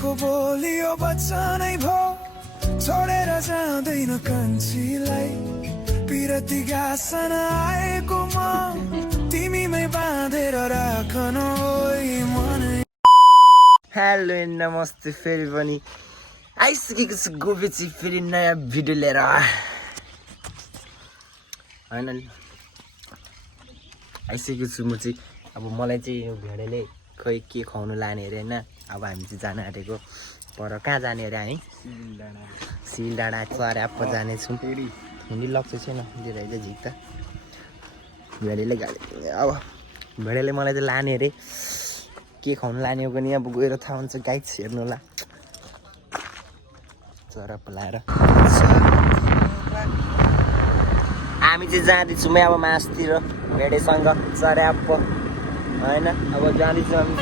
को बोलियो बच्चानै भो छोडेर जाँदैन कान्छीलाई पिरती गासन आएको म तिमीमै बाँधेर राखन मन। हेलो नमस्ते फेरि पनि आइसकेको छु गोबेची फेरि नयाँ भिडियो लिएर हैन आइसकेको छु म चाहिँ। अब मलाई चाहिँ यो भेडेले खै के खुवाउनु लाने अरे हैन। अब हामी चाहिँ जान आँटेको पर कहाँ जाने अरे हामी सिल डाँडा चर्याप जानेछौँ। हिँडी लग्छ छैन दिइरहेको चाहिँ झिक त भेडेले गाडी अब भेडेले मलाई चाहिँ लाने अरे के खुवाउनु लाने हो पनि अब गएर थाहा हुन्छ। गाइड्स हेर्नु होला चराप लाएर हामी चाहिँ जाँदैछौँ अब मासतिर भेडेसँग चर्याप होइन। अब जाँदैछौँ हामी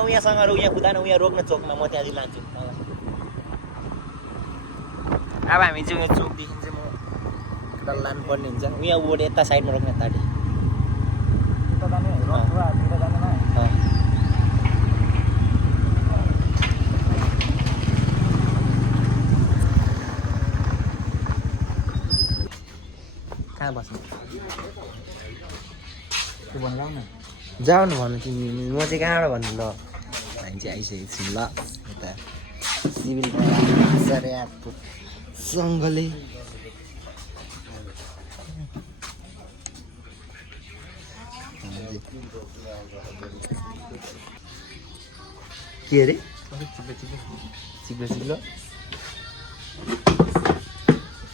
उहाँसँग यहाँ खुदा न उहाँ रोक्न चोकमा म त्यहाँदेखि लान्छु। अब हामी चाहिँ उयो चोकदेखि चाहिँ म तल लानुपर्ने हुन्छ। उहाँ ओड यता साइडमा रोक्ने ताटी कहाँ बस्नु जाउनु भन्नु तिमी म चाहिँ कहाँबाट भन्नु ल। हामी चाहिँ आइसकेको छौँ ल यता सिभिल चर्याप जङ्गले के अरे चिप्लो चिप्लो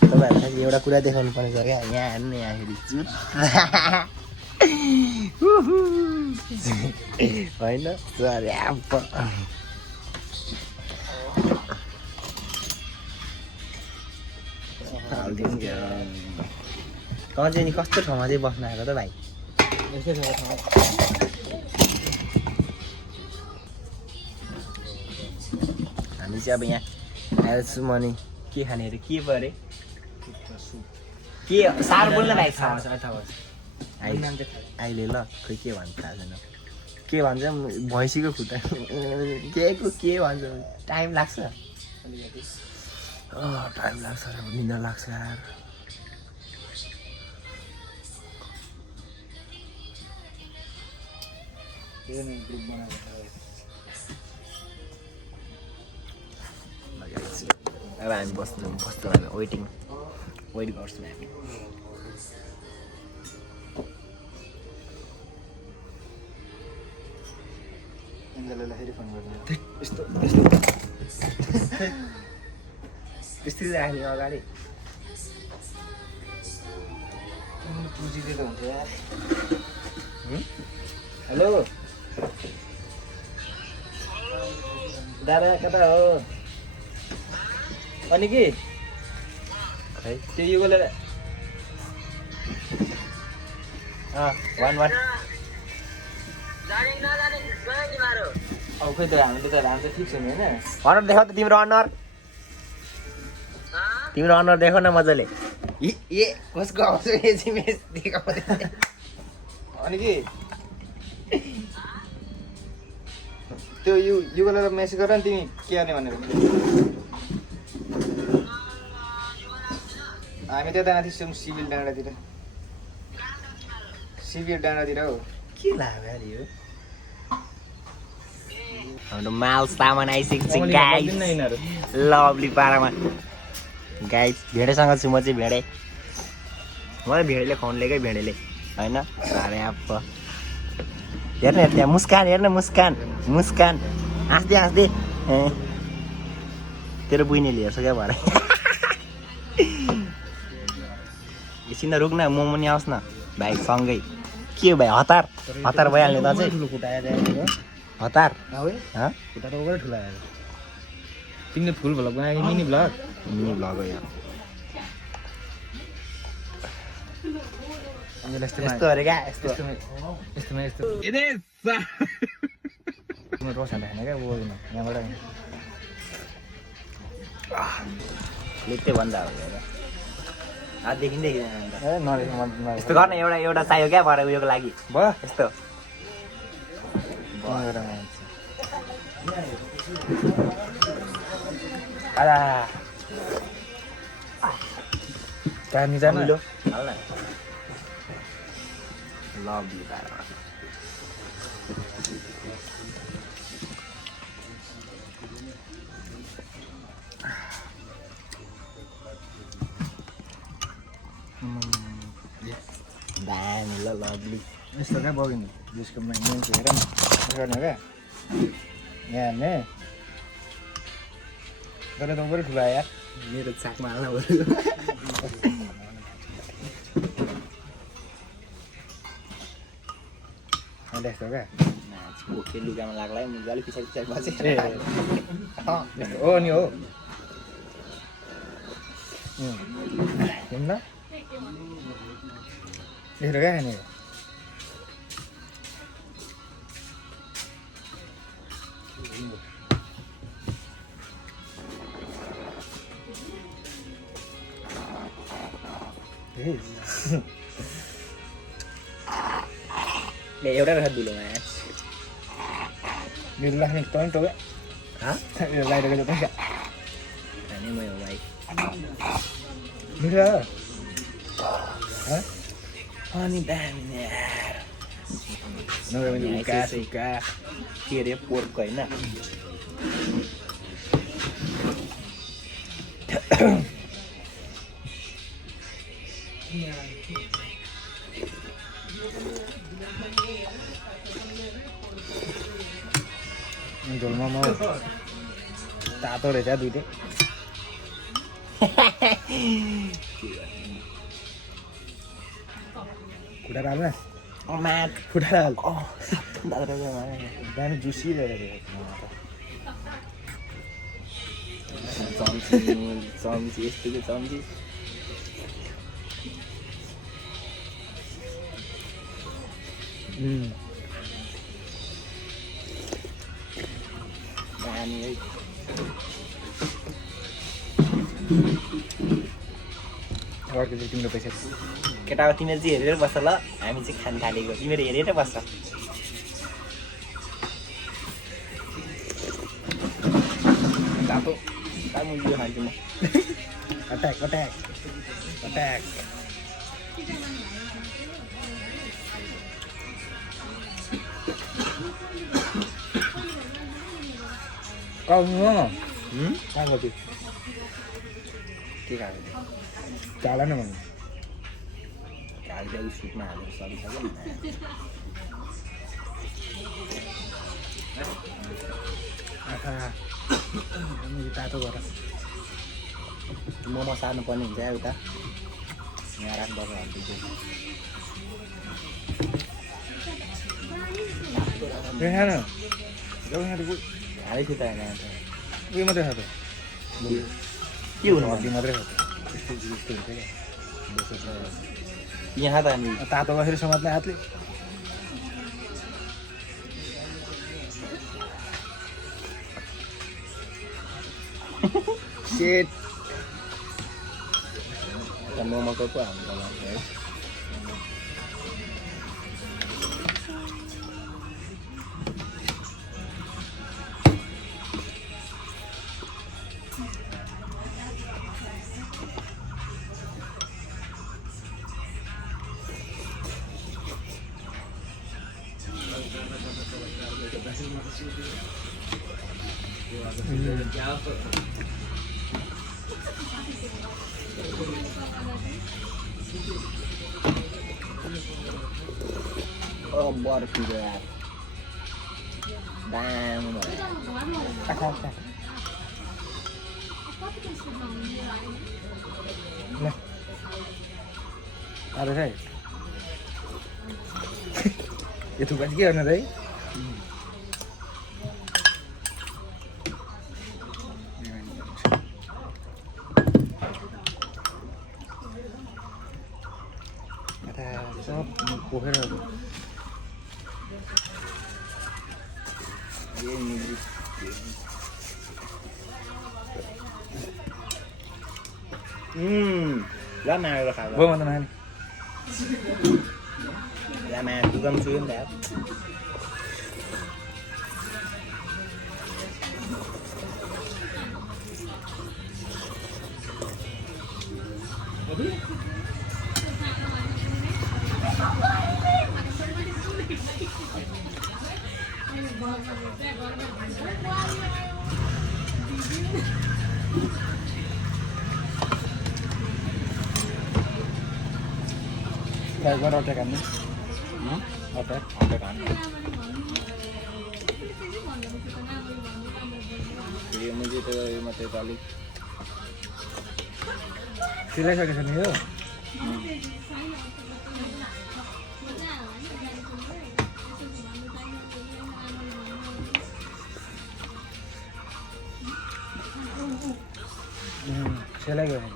तपाईँहरूलाई एउटा कुरा देखाउनु पर्ने छ क्या। यहाँ हेर्नु न यहाँखेरि जुत होइन चर्याप तँ चाहिँ नि कस्तो ठाउँमा चाहिँ बस्न आएको त भाइ? हामी चाहिँ अब यहाँ आएको छौँ अनि के खाने अरे के पो अरे के सार बोल्न भाइ अहिले ल खै के भन्छ थाहा छैन के भन्छ भैँसीको खुट्टा के भन्छ टाइम लाग्छ टाइम लाग्छ निन्दा लाग्छ यार। अब हामी बस्छौँ हामी वेट गर्छौँ हामी। त्यस्तै राख्ने अगाडि हेलो दादा कता हो अनि के खै त्यो यो गरेर वान अब खोइ त हामीले त हामी त ठिक छ नि होइन। अनुहार देखाउ त तिम्रो अनुहार देखाउ न मजाले। ए कसको आउँछ अनि के त्यो यो गरेर मेसेज गर नि तिमी के गर्ने भनेर। हामी त्यता माथि छौँ सिभिल डाँडातिर हो के लाग्यो अरे यो हाम्रो माल सामान आइसकेको छ गाइस लभली पारामा गाइस। भेडेसँग छु म चाहिँ भेडे मलाई भेडेले खुवाउनु लिएकै भेडेले होइन। अरे अब हेर्नु त्यहाँ मुस्कान हेर्न मुस्कान हाँस्दै तेरो बुइनीले हेर्छ क्या भरे एकछिन रुक्न मोमो नि आओस् न भाइ सँगै के भाइ हतार हतार भइहाल्ने त चाहिँ ठुलो खुट्टा आएर हतार खुट्टा त ओभर ठुलो आएर तिमीले फुल भ्लग बनाएको मिनी भ्लग मिनी भ्लग हो यो यस्तो अरे क्या यस्तो यस्तोमा यस्तो रोसन राख्ने क्या बोल्नु यहाँबाट लेख्दै भन्दा हो यो आजदेखि देखिँदैन ए नरेख यस्तो गर्न एउटा एउटा चाहियो क्या भएर उयोको लागि भयो यस्तो कामी जानु हाल्न लभली तारा दामी ल लभली यस्तो क्या बगिनु त्यसको मेन्स हेर न गर्ने क्या यहाँ हाल्ने तर त ओभर ठुलो आयो यार मेरो चाकमा हाल्न पऱ्यो अहिले यस्तो क्या ओके लुगामा लाग्ला है मुजा अलिक पछाडि पछाडि बसेँ यस्तो हो नि हो हिँड्न यस्तो क्या नि एउटा रहेछ दुलोमा मेरो राख्ने तँ टोके लाइरहेको जता क्या खाने मै हो भाइ मिठो अनि दामी नि यार नभए भने यहाँ उका चाहिँ सुका के अरे पोर्क होइन झोलमा म तातो रहेछ दुइटै खुट्टा हाल्न माट खुट्टा हाल दामी जुसी रहेछ चम्ची यस्तोको चम्ची दामी है अर्को चाहिँ तिम्रो पैसा केटा तिमीहरू चाहिँ हेरेर बस्छ ल हामी चाहिँ खान थालेको तिमीहरू हेरेर बस्छ तातो दामी उयो खान्छु म अट्याक अट्याक अट्याक कहाँ कति के खाएको चाला न भन्नु हालिदिएको सुटमा हालेर सकिसक्यो आँखा तातो गर मोमो सार्नु पर्ने हुन्छ उता यहाँ राख्नुपर्छ खान हालेको त उयो मात्रै छ त के हुनु हड्डी मात्रै छ त यस्तो यस्तो हुन्छ क्या यहाँ त हामी तातो बसेर समात्ने हातले सेट मोमोको पो हाम्रो लाग्छ है Oh, barbecue यार दामी भयो अरे है यो थुक्पा चाहिँ के गर्नु त है सब पोखेर Lama rồi khảo vô mà tao này Lama tụi con xuyên đẹp Đây có rau trái cắn đi. Rau trái cắn. Thì mình chỉ tới mà tới tali Sila sa kasi niyo. Sila gawin.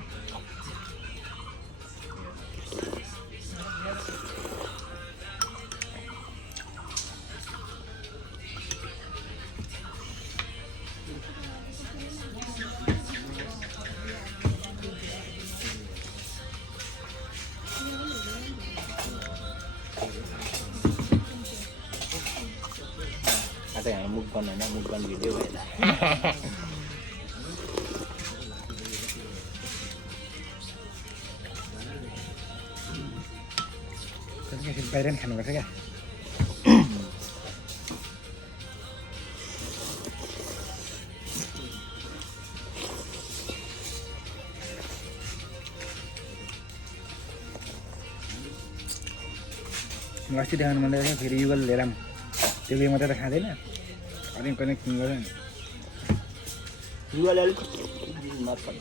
Ada yang mukbang mana mukbang video ya. Kasi kasi bayaran kan kasi ka. Masih dengan mana ni फेरि युगल लेराम त्यसले मात्रै त खाँदैन अनि पनि किन गर्दैन Dua lalu makan.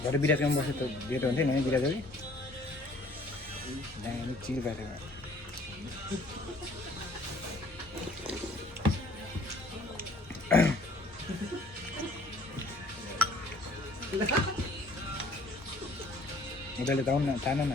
भरे बिराजमा बस्यो त भेट हुन्थ्यो नि बिराजले दामी चिल भएर उनीहरूले त आउन तान न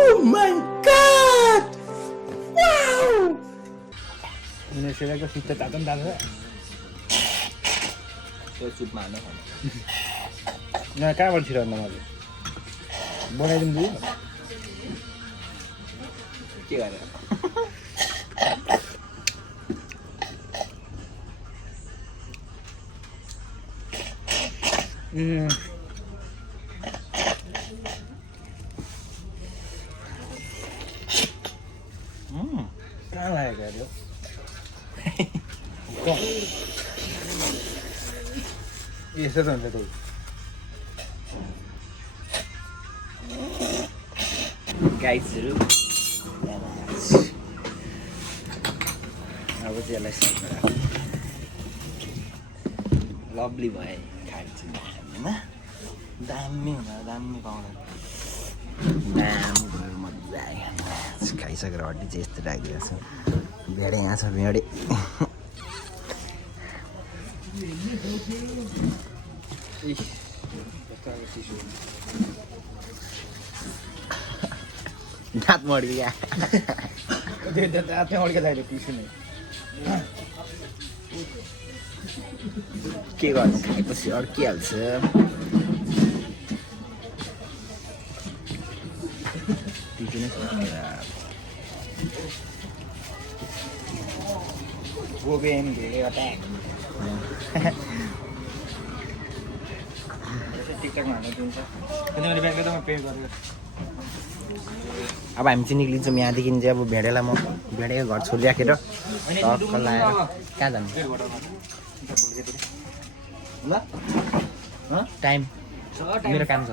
Oh my god! Wow! Ini saya ko sita tatang dalo. Tôi chụp màn nó hả? Na kहाँबाट छिराउनु मैले बनाइदिनु दियो के गरेर कहाँ लागेको अरे यस्तो त हुन्छ त गाइजहरू अब चाहिँ यसलाई सक्नु लभली भयो खान्छ होइन दामी हुँदा दामी पाउँदैन दामी भयो मजा आयो खाइसकेर हड्डी चाहिँ यस्तो राखिदिएको छ भेडे यहाँ छ भेडे दाँत मड्किया त्यहाँ अड्के जाइले पिसु नै के गर्नु खाएपछि अड्किहाल्छ पिसु नै गोबे प्रेम धेरै टिकटकमा हाल्न दिन्छ किनभने मैले ब्यागले त म पे गरेको अब हामी चाहिँ निक्लिन्छौँ यहाँदेखि चाहिँ अब भेडेलाई म भेडेको घर छोडिराखेर टक्क लाएर कहाँ जानु ल टाइम मेरो काम छ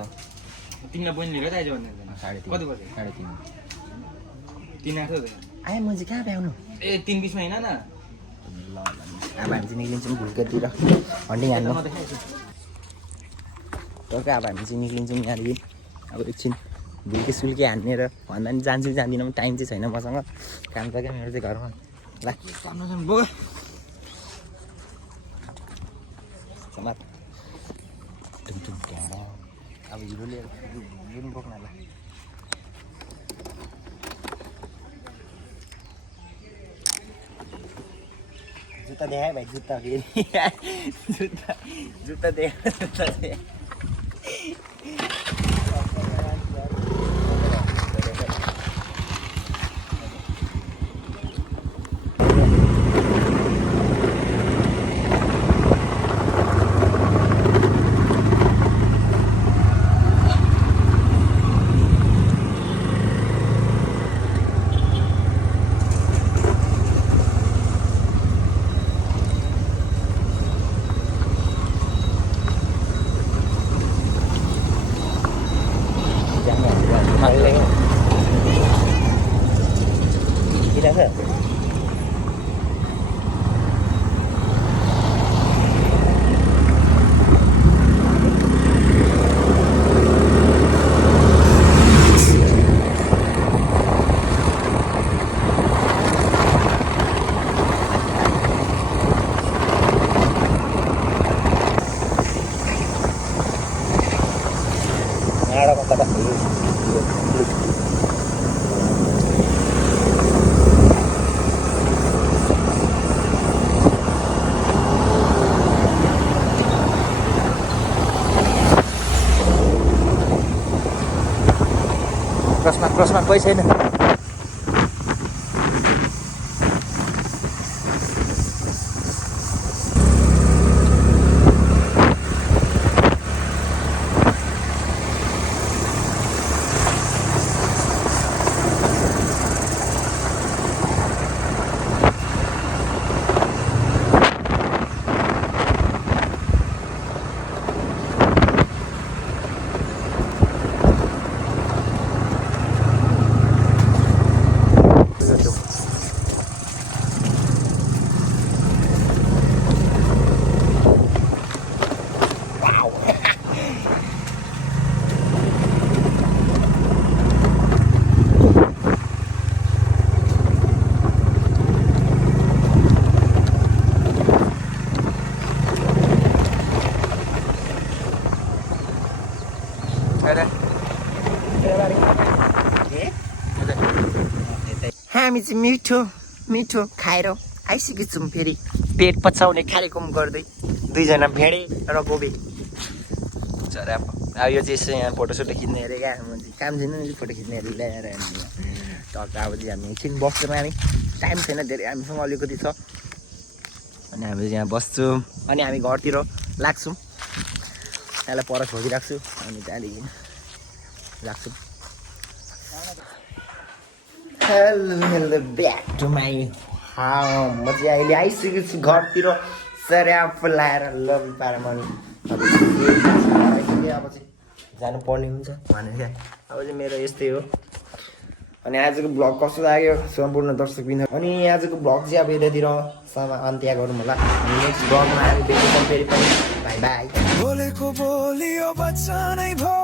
तिमीलाई बहिनी लिएर आइज भन्दा साढे कति बजे 3:30 3 आएको आएँ म चाहिँ कहाँ भ्याउनु ए 3:20 मा हिँड न ल अब हामी चाहिँ निक्लिन्छौँ भुल्केतिर हन्डिङ हान्नु टक्कै अब हामी चाहिँ निक्लिन्छौँ यहाँदेखि अब एकछिन भुल्के सुल्के हान्ने र भन्दा पनि जान्छु जान्दिनँ टाइम चाहिँ छैन मसँग काम छ क्या मेरो चाहिँ घरमा ल समात अब हिरोले पनि बोक्न ल जुत्ता देखायो भाइ जुत्ता फेरि जुत्ता देखायो जुत्ता देखायो क्रसमा कोही छैन हामी चाहिँ मिठो मिठो खाएर आइसकेको छौँ फेरि पेट पचाउने कार्यक्रम गर्दै दुईजना भेडे र गोबे चरा अब यो चाहिँ यसो यहाँ फोटोसोटो खिच्ने अरे क्या म चाहिँ काम छैन नि फोटो खिच्ने अरे ल्याएर टक्क अब चाहिँ हामी एकछिन बस्छौँ हामी टाइम छैन धेरै हामीसँग अलिकति छ अनि हामी यहाँ बस्छौँ अनि हामी घरतिर लाग्छौँ यहाँलाई पर छोडिराख्छु अनि त्यहाँदेखि लाग्छौँ हेलो ब्याक टु माई म चाहिँ अहिले आइसकेको छु घरतिर सर्याफ लाएर लभी पाएर मन अब चाहिँ जानुपर्ने हुन्छ भनेर क्या अब चाहिँ मेरो यस्तै हो अनि आजको ब्लग कस्तो लाग्यो सम्पूर्ण दर्शकबिन अनि आजको ब्लग चाहिँ अब यतातिरसम्म अन्त्य गरौँ होला नेक्स्ट ब्लगमा हामी भेट्छौँ फेरि पनि बाई बाई बोलेको बोलियो बच्चा नै भो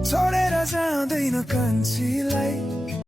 छोडेर जाँदैन कान्छीलाई